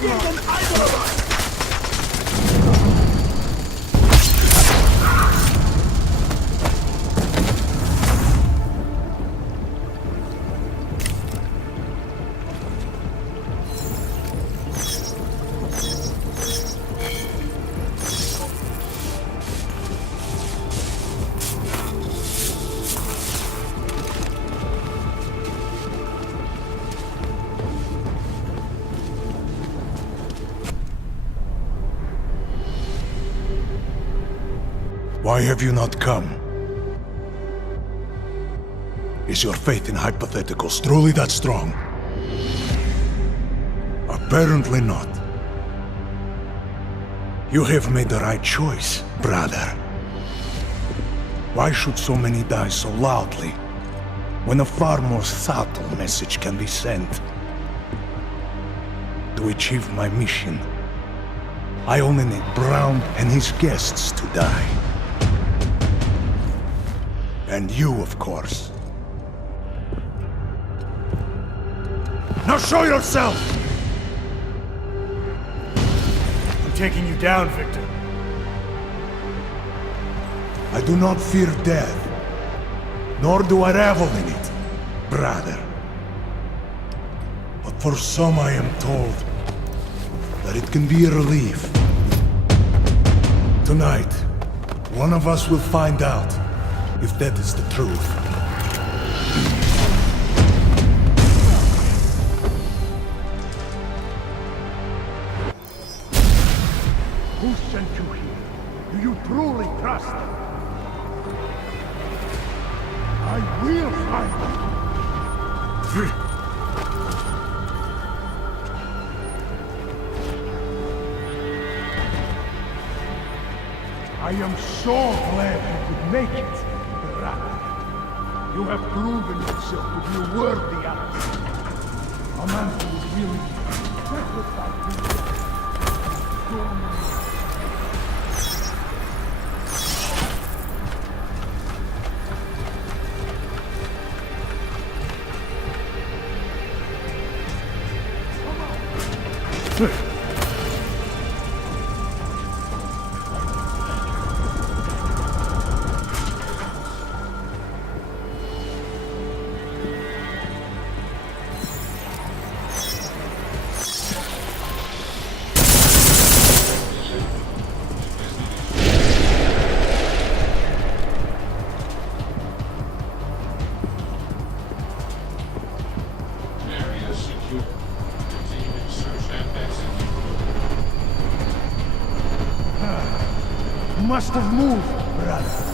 bigger than either of us! Why have you not come? Is your faith in hypotheticals truly that strong? Apparently not. You have made the right choice, brother. Why should so many die so loudly, when a far more subtle message can be sent? To achieve my mission, I only need Brown and his guests to die. And you, of course. Now show yourself! I'm taking you down, Viktor. I do not fear death, nor do I revel in it, brother. But for some I am told that it can be a relief. Tonight, one of us will find out if that is the truth. Who sent you here? Do you truly trust them? I will find them. I am so glad you could make it, brother. You have proven yourself to be a worthy ally. A man who is willing to sacrifice himself. Must have moved, brother.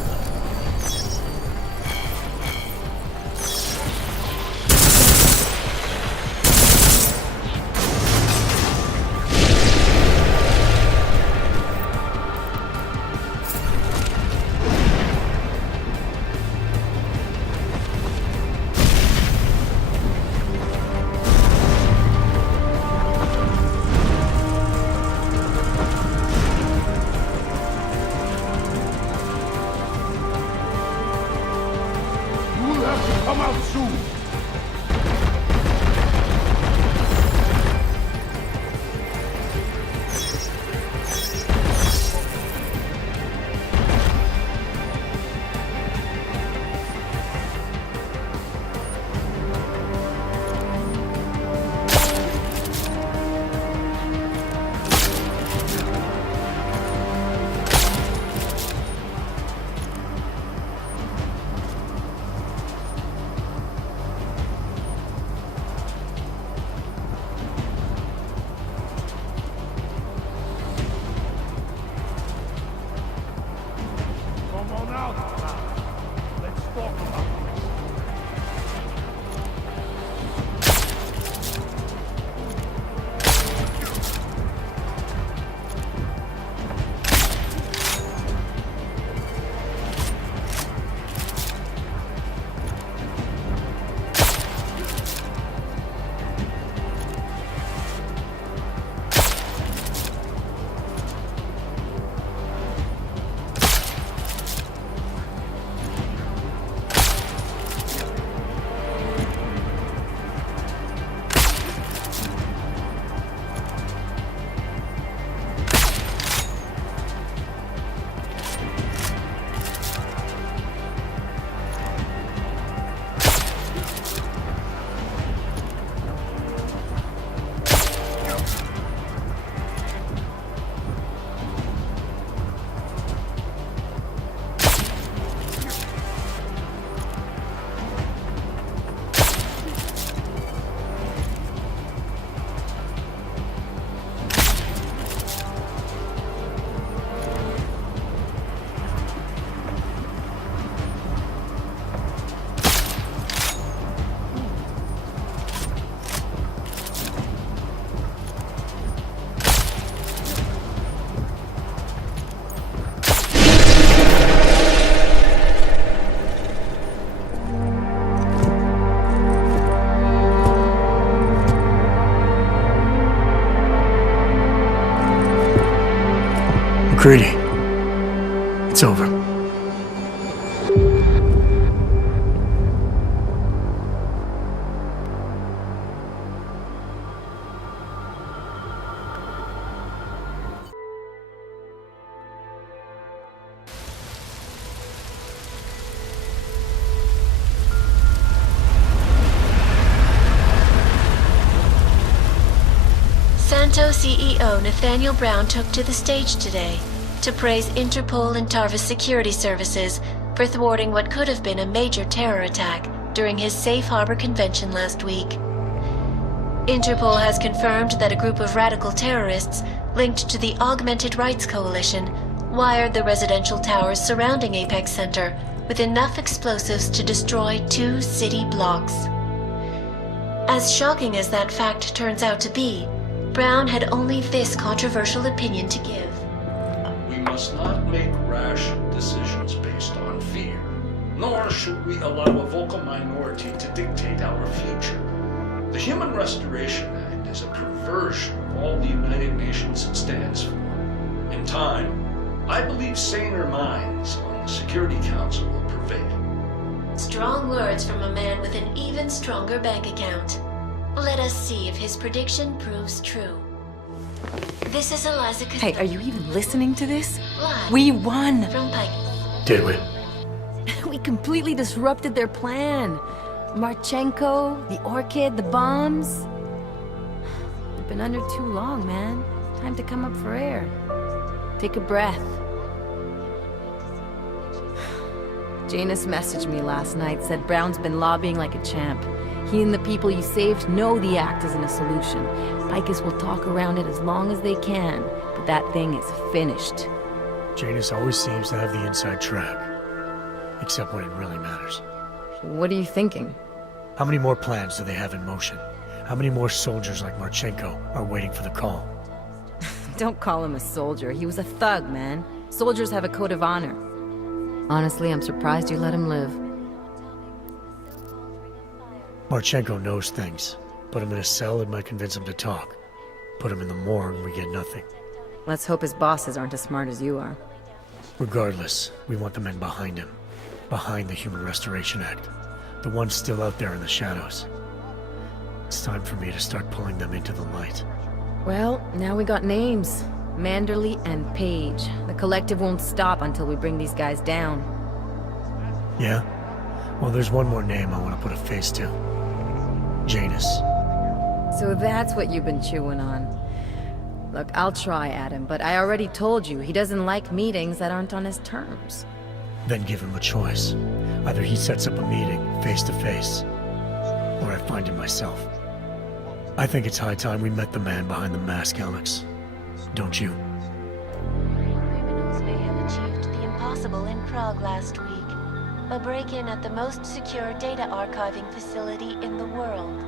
Creedy, it's over. Santo CEO Nathaniel Brown took to the stage today to praise Interpol and Tarvis security services for thwarting what could have been a major terror attack during his Safe Harbor convention last week. Interpol has confirmed that a group of radical terrorists linked to the Augmented Rights Coalition wired the residential towers surrounding Apex Center with enough explosives to destroy 2 city blocks. As shocking as that fact turns out to be, Brown had only this controversial opinion to give. We must not make rash decisions based on fear, nor should we allow a vocal minority to dictate our future. The Human Restoration Act is a perversion of all the United Nations stands for. In time, I believe saner minds on the Security Council will prevail. Strong words from a man with an even stronger bank account. Let us see if his prediction proves true. This is Eliza Costello. Hey, are you even listening to this? Live We won! from Pike. Did we? We completely disrupted their plan. Marchenko, the Orchid, the bombs. We've been under too long, man. Time to come up for air. Take a breath. Janus messaged me last night, said Brown's been lobbying like a champ. He and the people you saved know the act isn't a solution. Picus will talk around it as long as they can, but that thing is finished. Janus always seems to have the inside track. Except when it really matters. What are you thinking? How many more plans do they have in motion? How many more soldiers like Marchenko are waiting for the call? Don't call him a soldier. He was a thug, man. Soldiers have a code of honor. Honestly, I'm surprised you let him live. Marchenko knows things. Put him in a cell, it might convince him to talk. Put him in the morgue, we get nothing. Let's hope his bosses aren't as smart as you are. Regardless, we want the men behind him. Behind the Human Restoration Act. The ones still out there in the shadows. It's time for me to start pulling them into the light. Well, now we got names. Manderley and Page. The collective won't stop until we bring these guys down. Yeah? Well, there's one more name I want to put a face to. Janus. So that's what you've been chewing on. Look, I'll try, Adam, but I already told you, he doesn't like meetings that aren't on his terms. Then give him a choice. Either he sets up a meeting, face to face, or I find him myself. I think it's high time we met the man behind the mask, Alex. Don't you? Criminals may have achieved the impossible in Prague last week. A break-in at the most secure data archiving facility in the world.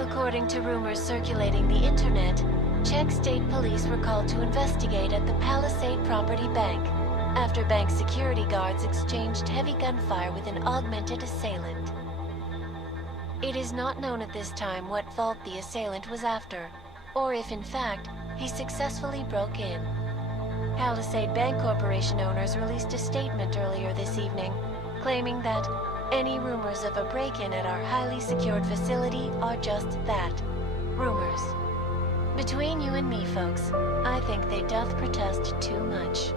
According to rumors circulating the internet, Czech state police were called to investigate at the Palisade Property Bank after bank security guards exchanged heavy gunfire with an augmented assailant. It is not known at this time what vault the assailant was after, or if in fact he successfully broke in. Palisade Bank Corporation owners released a statement earlier this evening, claiming that any rumors of a break-in at our highly secured facility are just that, rumors. Between you and me, folks, I think they doth protest too much.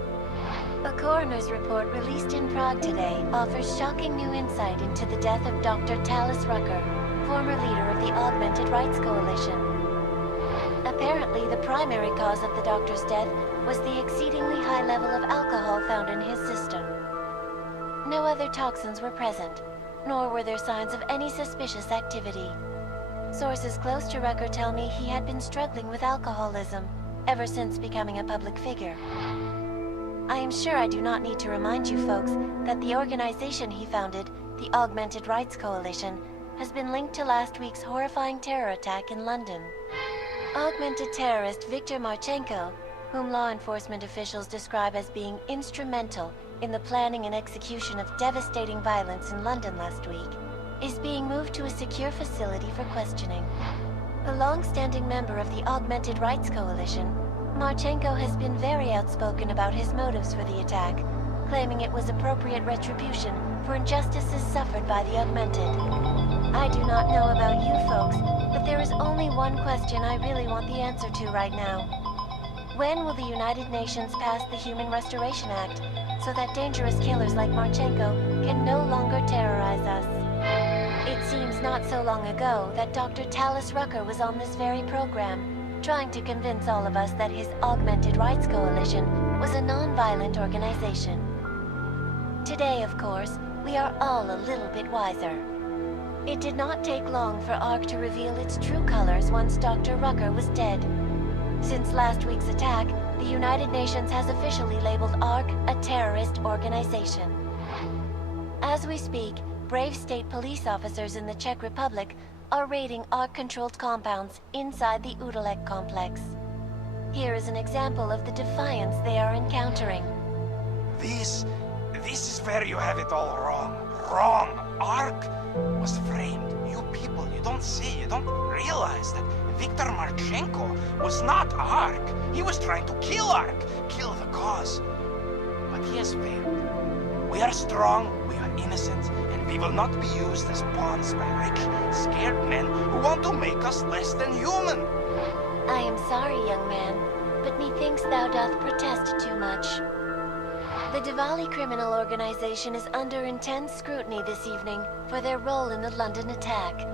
A coroner's report released in Prague today offers shocking new insight into the death of Dr. Talis Rucker, former leader of the Augmented Rights Coalition. Apparently, the primary cause of the doctor's death was the exceedingly high level of alcohol found in his system. No other toxins were present, nor were there signs of any suspicious activity. Sources close to Rucker tell me he had been struggling with alcoholism ever since becoming a public figure. I am sure I do not need to remind you folks that the organization he founded, the Augmented Rights Coalition, has been linked to last week's horrifying terror attack in London. Augmented terrorist Viktor Marchenko, whom law enforcement officials describe as being instrumental in the planning and execution of devastating violence in London last week, is being moved to a secure facility for questioning. A long-standing member of the Augmented Rights Coalition, Marchenko has been very outspoken about his motives for the attack, claiming it was appropriate retribution for injustices suffered by the Augmented. I do not know about you folks, but there is only one question I really want the answer to right now. When will the United Nations pass the Human Restoration Act so that dangerous killers like Marchenko can no longer terrorize us? It seems not so long ago that Dr. Talis Rucker was on this very program, trying to convince all of us that his Augmented Rights Coalition was a non-violent organization. Today, of course, we are all a little bit wiser. It did not take long for ARC to reveal its true colors once Dr. Rucker was dead. Since last week's attack, the United Nations has officially labeled ARC a terrorist organization. As we speak, brave state police officers in the Czech Republic are raiding ARC-controlled compounds inside the Udalek complex. Here is an example of the defiance they are encountering. This is where you have it all wrong. Wrong! ARC was framed. You people, you don't see, you don't realize that Viktor Marchenko was not ARC. He was trying to kill ARC, kill the cause. But he has failed. We are strong, we are innocent, and we will not be used as pawns by rich, scared men who want to make us less than human. I am sorry, young man, but methinks thou doth protest too much. The Diwali criminal organization is under intense scrutiny this evening for their role in the London attack.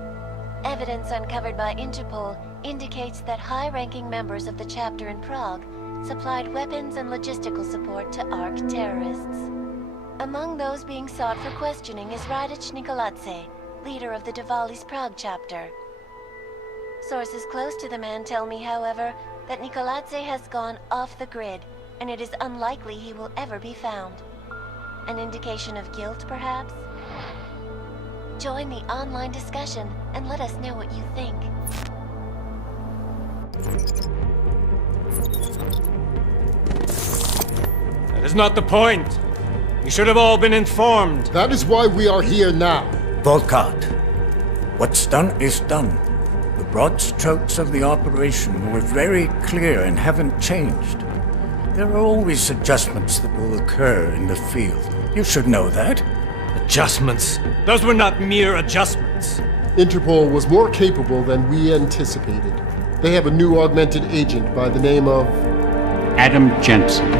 Evidence uncovered by Interpol indicates that high-ranking members of the chapter in Prague supplied weapons and logistical support to ARC terrorists. Among those being sought for questioning is Radic Nikoladze, leader of the Diwali's Prague chapter. Sources close to the man tell me, however, that Nikoladze has gone off the grid, and it is unlikely he will ever be found. An indication of guilt, perhaps? Join the online discussion and let us know what you think. That is not the point. You should have all been informed. That is why we are here now. Volkart, what's done is done. The broad strokes of the operation were very clear and haven't changed. There are always adjustments that will occur in the field. You should know that. Adjustments? Those were not mere adjustments. Interpol was more capable than we anticipated. They have a new augmented agent by the name of Adam Jensen,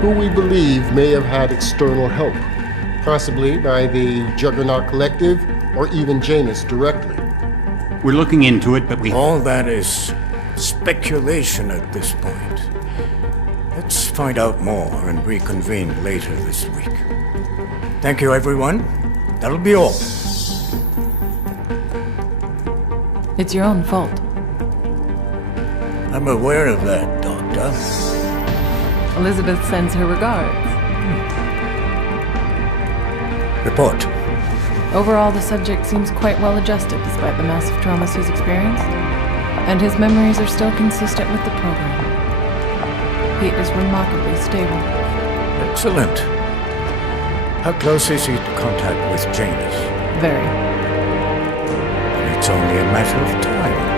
who we believe may have had external help, possibly by the Juggernaut Collective or even Janus directly. we're looking into it, but All that is speculation at this point. Let's find out more and reconvene later this week. Thank you, everyone. That'll be all. It's your own fault. I'm aware of that, Doctor. Elizabeth sends her regards. Report. Overall, the subject seems quite well adjusted despite the massive traumas he's experienced, and his memories are still consistent with the program. He is remarkably stable. Excellent. How close is he to contact with Janus? Very. It's only a matter of time.